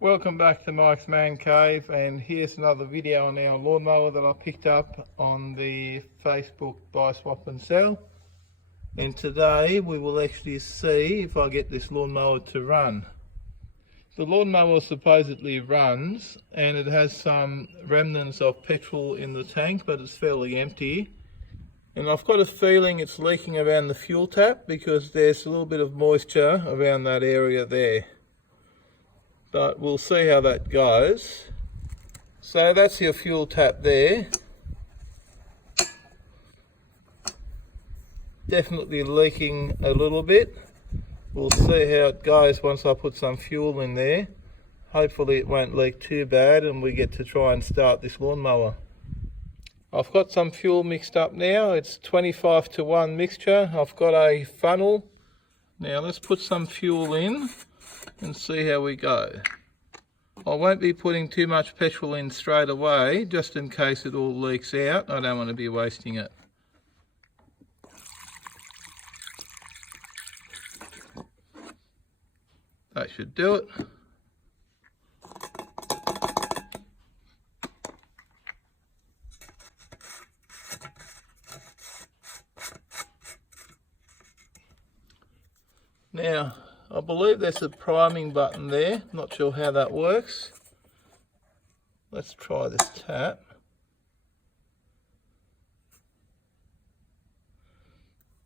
Welcome back to Mike's Man Cave, and here's another video on our lawnmower that I picked up on the Facebook Buy Swap and Sell. And today we will actually see if I get this lawnmower to run. The lawnmower supposedly runs and it has some remnants of petrol in the tank, but it's fairly empty. And I've got a feeling it's leaking around the fuel tap because there's a little bit of moisture around that area there. But we'll see how that goes. So that's your fuel tap there. Definitely leaking a little bit. We'll see how it goes once I put some fuel in there. Hopefully it won't leak too bad and we get to try and start this lawnmower. I've got some fuel mixed up now. It's 25:1 mixture. I've got a funnel. Now let's put some fuel in and see how we go. I won't be putting too much petrol in straight away, just in case it all leaks out. I don't want to be wasting it. That should do it. Now, I believe there's a priming button there. Not sure how that works. Let's try this tap.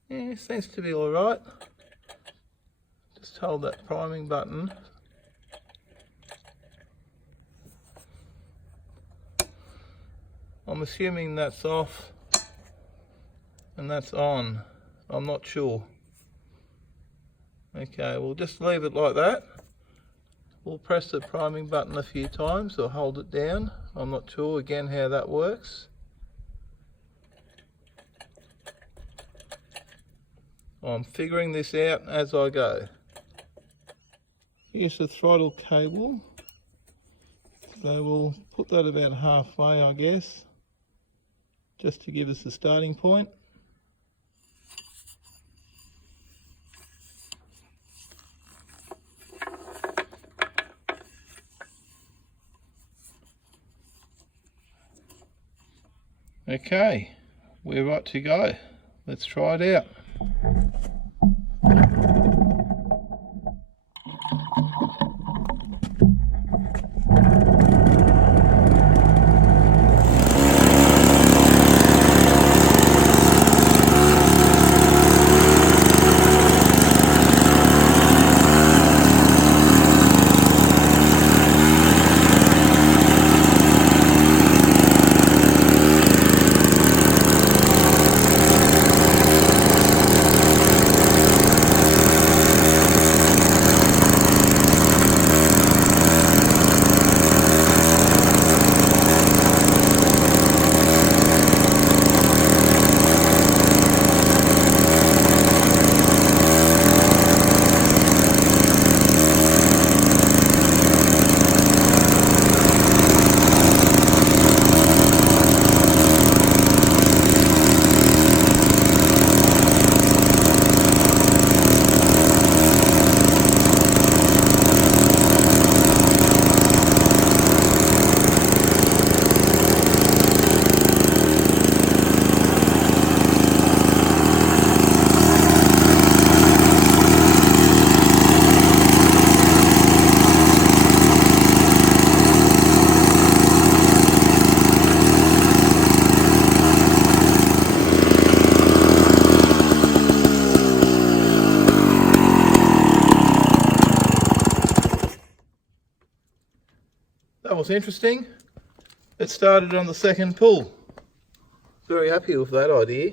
Yeah, seems to be alright. Just hold that priming button. I'm assuming that's off and that's on. I'm not sure. Okay, we'll just leave it like that. We'll press the priming button a few times or hold it down. I'm not sure again how that works. I'm figuring this out as I go. Here's the throttle cable. So we'll put that about halfway, I guess, just to give us a starting point. Okay, we're right to go. Let's try it out. That was interesting. It started on the second pull. Very happy with that idea.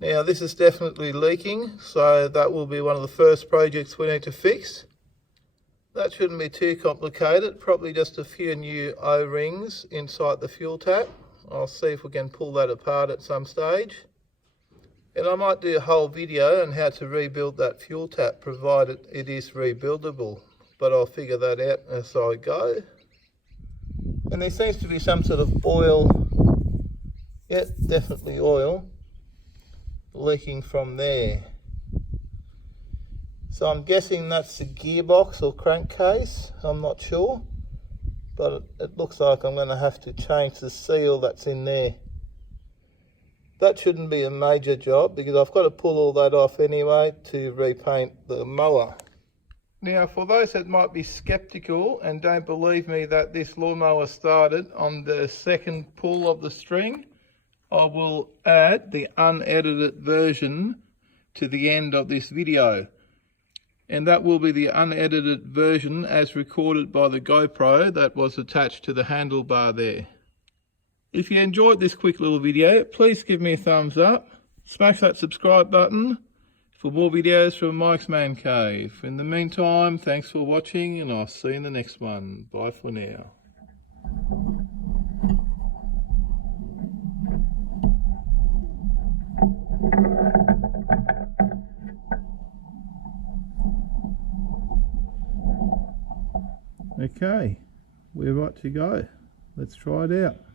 Now this is definitely leaking, so that will be one of the first projects we need to fix. That shouldn't be too complicated, probably just a few new O-rings inside the fuel tap. I'll see if we can pull that apart at some stage. And I might do a whole video on how to rebuild that fuel tap, provided it is rebuildable. But I'll figure that out as I go. And there seems to be some sort of oil, yeah, definitely oil, leaking from there. So I'm guessing that's the gearbox or crankcase, I'm not sure. But it looks like I'm going to have to change the seal that's in there. That shouldn't be a major job because I've got to pull all that off anyway to repaint the mower. Now, for those that might be skeptical and don't believe me that this lawnmower started on the second pull of the string, I will add the unedited version to the end of this video. And that will be the unedited version as recorded by the GoPro that was attached to the handlebar there. If you enjoyed this quick little video, please give me a thumbs up. Smash that subscribe button for more videos from Mike's Man Cave. In the meantime, thanks for watching and I'll see you in the next one. Bye for now. Okay, we're right to go. Let's try it out.